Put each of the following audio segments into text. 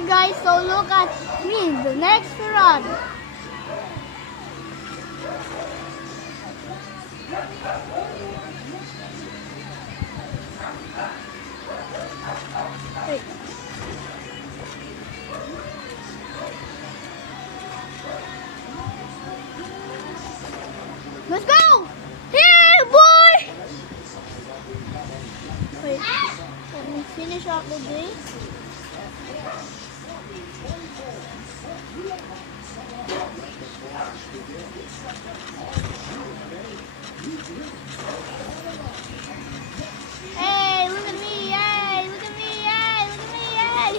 Alright guys, so look at me, the next run. Wait. Let's go! Here, boy! Wait, let me finish up with this. Hey, look at me, yay! Look at me, yay! Look at me, yay!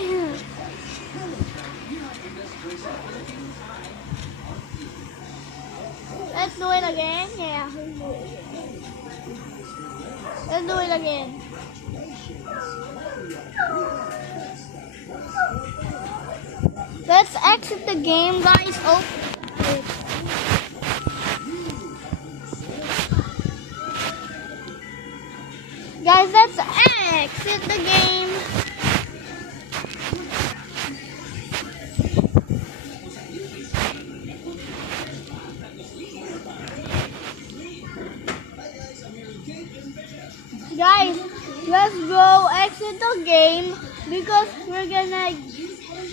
Let's do it again. Yeah, let's do it again. Let's exit the game, guys. Oh, wait. Guys, let's exit the game. Guys, let's go exit the game because we're gonna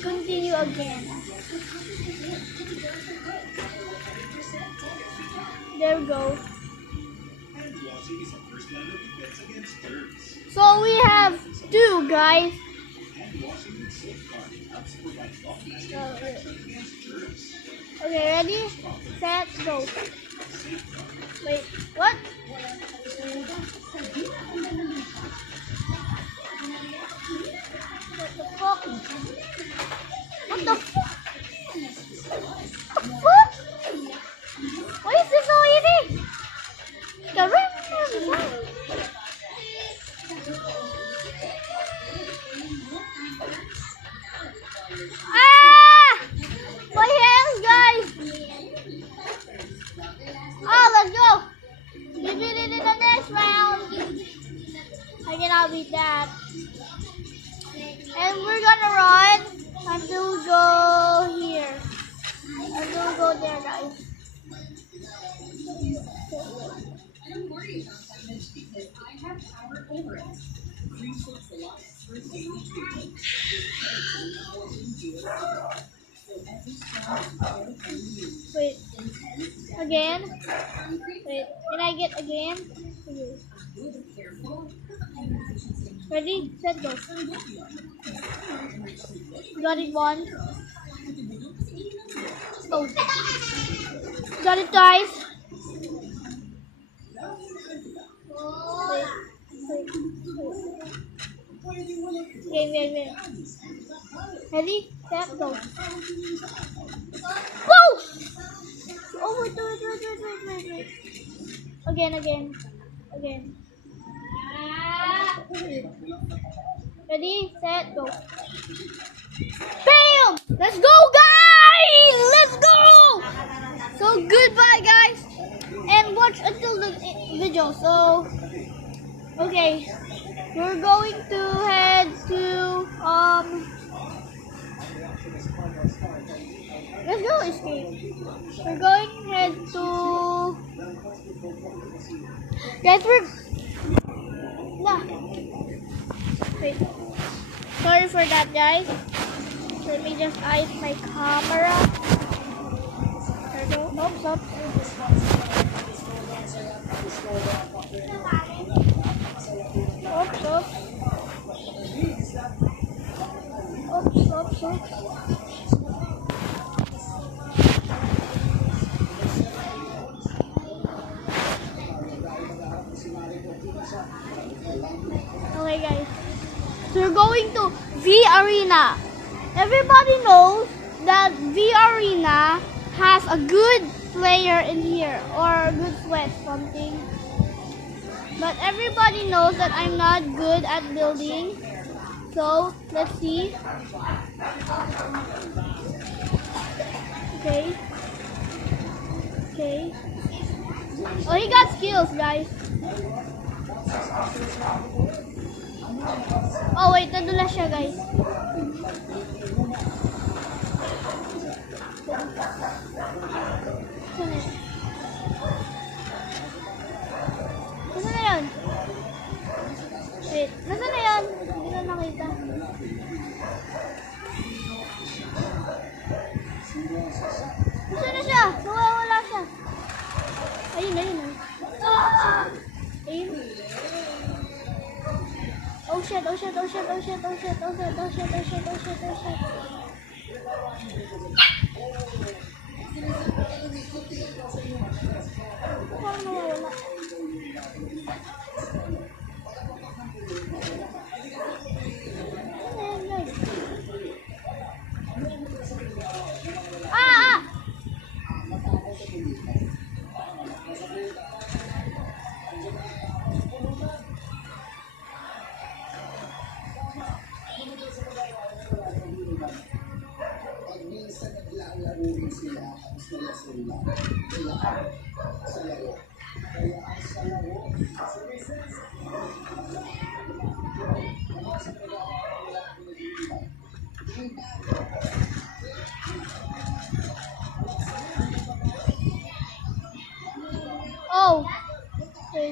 continue again. There we go. So we have 2, guys. Okay, ready, set, go. Wait, what? What the fuck? What the fuck? What? Why is this so easy? Ah! My hands, guys! Oh, let's go! Give it in the next round. I cannot beat that. And we're gonna run until we go here. Until we go there, guys. Don't worry about that much because I have power over it. Green Foods Alliance for daily treatment. Wait. Again? Wait. Can I get again? Ready? Set, go. Got it once. Oh. Got it twice. Wait. Ready? Set, go. Whoa! Oh, wait. Again. Ready, set, go. Bam! Let's go, guys! Let's go! So, goodbye, guys. And watch until the video. So, okay. We're going to head to, let's go, escape. We're going to head to, guys, wait. Sorry for that, guys. Let me just ice my camera. There we go. Oops. Okay, guys. So we're going to V Arena. Everybody knows that V Arena has a good player in here or a good sweat something. But everybody knows that I'm not good at building. So let's see. Okay. Oh, he got skills, guys. Oh wait, nadula siya, guys. shit, oh shit, oh shit, oh shit, oh shit, oh shit, oh shit, oh shit, oh shit, oh shit. Parang nawawala. Ayan, guys. Ah! Pag minsan naglalaro rin sila, tapos nila sila, sa laro. Kaya ang sa laro, services, mga sa naglalaro nila ang pinag-iiban. Oh! Okay.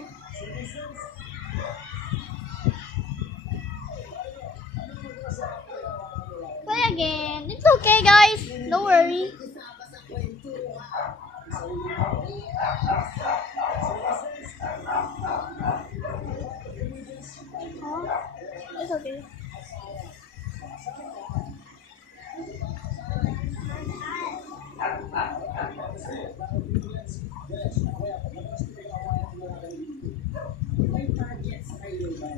Play again. It's okay, guys. Don't worry. Huh? It's okay. May target sa kayo ba?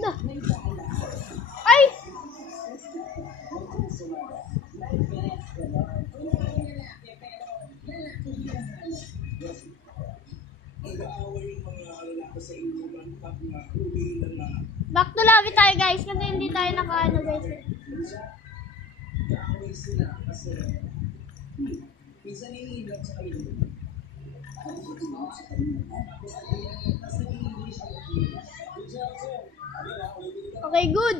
No. Ay! Back to lobby tayo, guys, kasi hindi tayo nakaano, guys. Minsan naiingat sa kayo. Okay, good.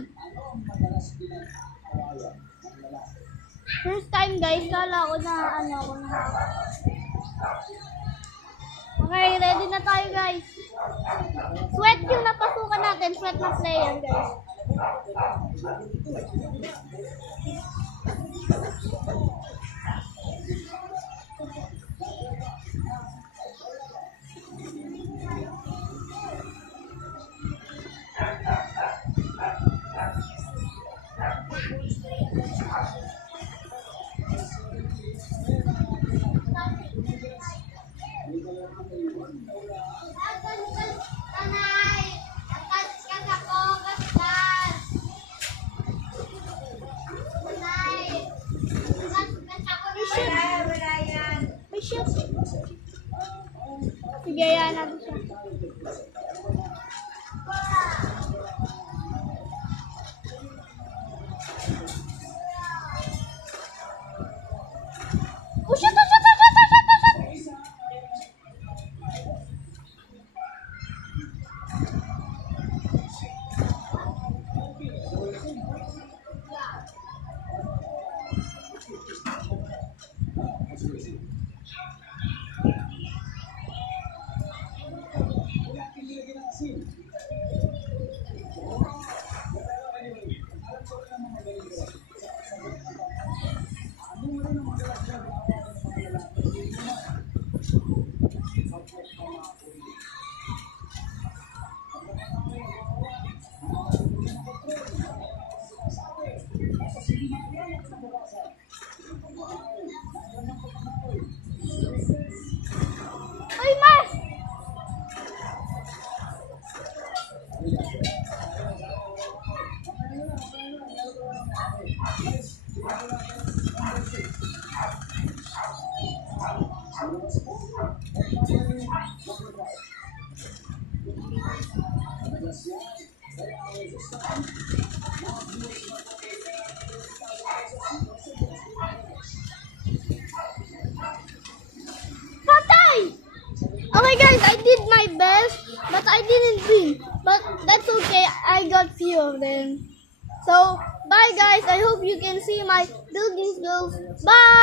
First time, guys, kala ko na ano ako na. Okay, ready na tayo, guys. Sweat yung napasukan natin, sweat na player, guys. May shit. Sige, yan natin siya. Oh shit, oh shit, oh shit, oh shit, oh shit. Ay, mas! Patay! Okay, guys, I did my best, but I didn't win. But that's okay, I got few of them. So, bye guys, I hope you can see my building skills. Bye!